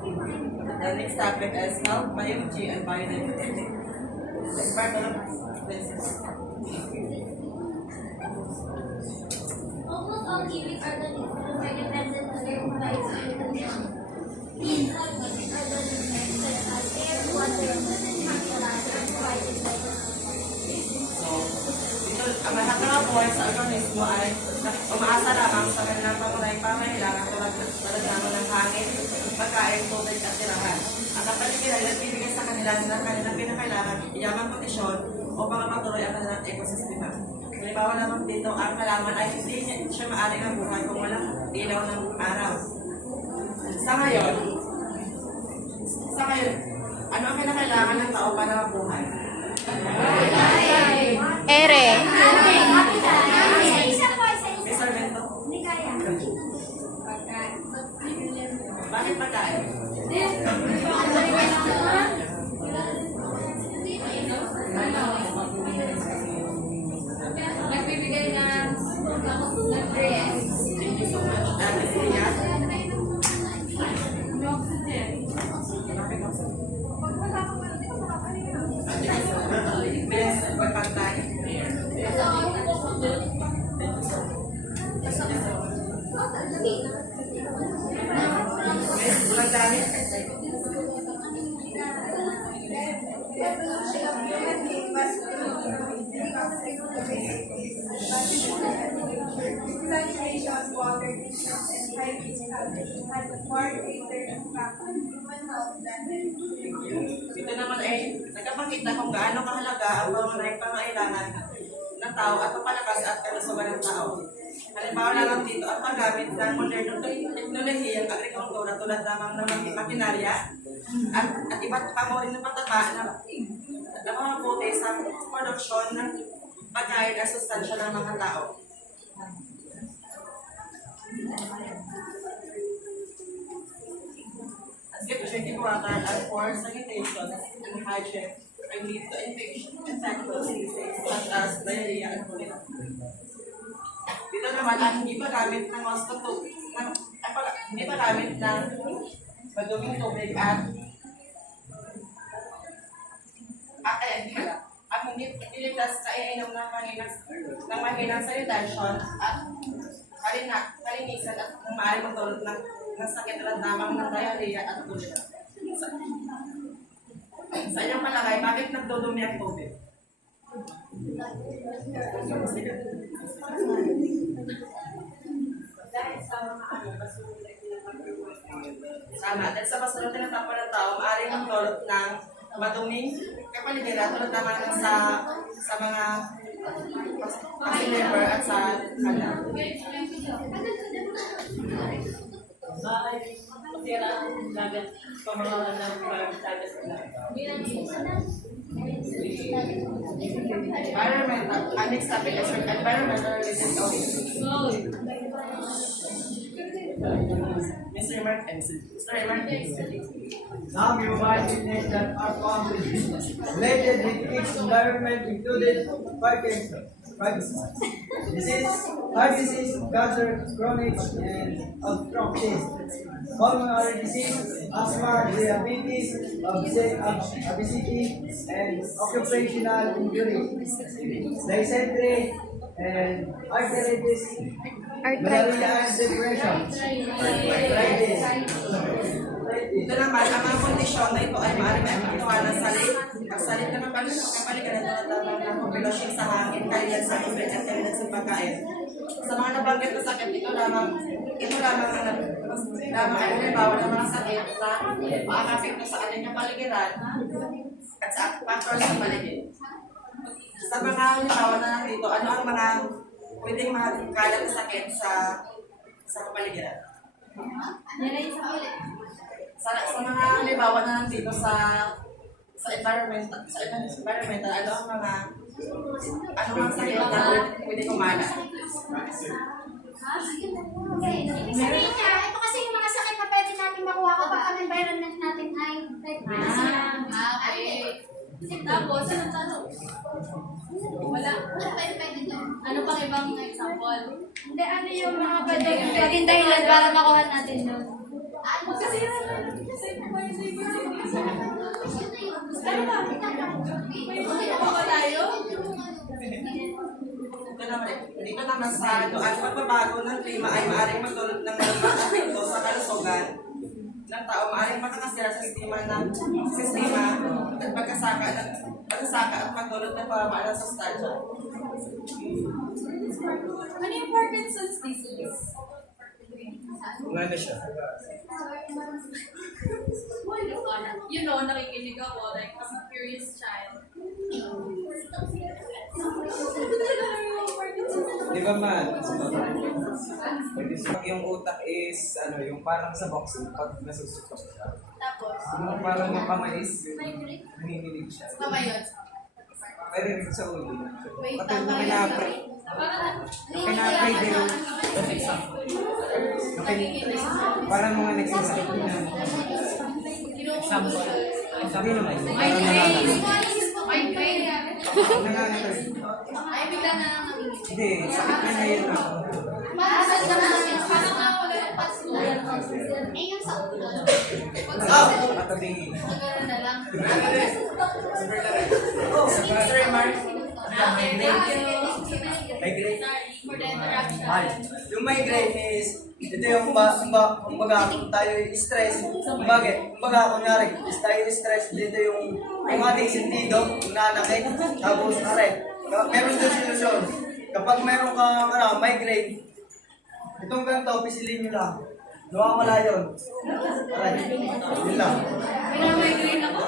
The next topic is health, biology, and biodynamics. Let's start on this. Almost all living organisms are dependent on their environment. These organisms are organisms such as air, water, food, and fertilizer are provided by the So, dito, ang lahat ng mga buhay sa organismo ay umaasa lamang sa kanilang pangangailangan tulad ng hangin, pagkain, tubig at tirahan. Ang kapaligiran ay nagbibigay sa kanila ng kanilang pinakailangan, iyamang kondisyon upang matuloy ang kanilang ekosistema. Halimbawa naman dito, ang halaman ay hindi siya maaaring ang buhay kung walang ilaw ng araw. Sa ngayon, ano ang kinakailangan ng tao para mabuhay? Ere. Mr. Bento? Bakit pagkain? nagbibigay ng nutrients. Dahil siya? Yes, pagpagkain. Yes, magdamit. Sanitation, water, distance, and hygiene has a far greater impact on human health than Ito naman ay nagpapakita kung gaano kahalaga ang pangunahing pangailangan ng tao at papalakas at kalusugan ng tao. Halimbawa lang dito ang paggamit ng modernong teknolohiyang agrikultura tulad lamang ng mga makinarya at iba't pang uri ng pataba na mga puti sa produksyon ng pagkain at sustansya ng mga tao. Get drinking water and for sanitation and hygiene and lead to infectious diseases such as diarrhea and cholera. Dito naman ang hindi paggamit ng hindi paggamit ng maduming tubig at hindi ligtas sa iinom ng mahinang sanitation at kalinisan at kung maaari magdulot ng sakit tulad lamang ng diarrhea at cholera. Sa inyong palagay, bakit nagdudumi ang tubig? Tama. Dahil sa basurang tinatapon ng tao, maaaring magdulot ng maduming kapaligiran tulad lamang sa mga member at sa kanila. Environmental, next topic is environmental related topics. Mr. Martin. Some human illness that are found related with its environment included disease, heart disease, cancer, chronic and obstructive, pulmonary disease, asthma, diabetes, obesity, and occupational injury, dysentery, and arthritis, malaria and depression, arthritis. Ito naman, ang mga kondisyon na ito ay maaaring epektuhan ng salit na kapaligiran ng populasyon sa hangin, kalidad sa tubig at kalidad sa pagkain. Sa mga nabanggit na sakit, ito lamang ay halimbawa ng mga sakit na makakapekto sa kanilang paligiran at sa factor sa paligid. Sa mga halimbawa na nandito, ano ang mga pwedeng kalat na sakit sa kapaligiran? Sa mga halimbawa na nandito sa environmental, ano ang mga sakit na pwede kumalat? Sabihin niya, ito kasi yung mga sakit na pwede natin makuha kapag ang environment natin ay Okay. Tapos, anong tanong? Wala pwede doon. Ano pang ibang example? Hindi, ano yung mga pwede dahilan para makuha natin doon? Kasi Dito naman sa ang pagbabago ng klima ay maaaring magdulot ng malaking epekto sa kalusugan ng tao, maaaring makakasira sa sistema at pagkasaka at magdulot ng pababa ng sustansya. Ano yung Parkinson's disease? Ano siya? You know, nakikinig ako, like, I'm a curious child. Di ba man? Yung utak is, ano, yung parang sa boxing, pag nasusutok siya. Tapos, Yung parang mapamais, nanginginig siya. tama yun. Pero rin sa ulo. Wait, Pati na tama yun. pinapray. Pinapray din. Parang mga nagsasakit na. Example. Sabi naman. Migraine. Migraine. Nangangatay. Ay, bigla na lang namin. Hindi, sakit na na yun ako. Parang na namin. Parang nga wala yung pasko. Eh, yung sa ulo. Matabi. Nagkaroon na lang. Sorry, Mark. Okay, thank you. Migraine. Sorry for the interruption. Yung migraine is, ito yung kumbaga kung tayo stress, kumbaga kunyari, is tayo stress, dito yung ating sentido, yung nanakit, tapos aray. Meron doon solusyon. Kapag meron ka migraine, itong ganito, pisilin nyo lang. Nawawala yun. Aray, yun lang. May migraine ako.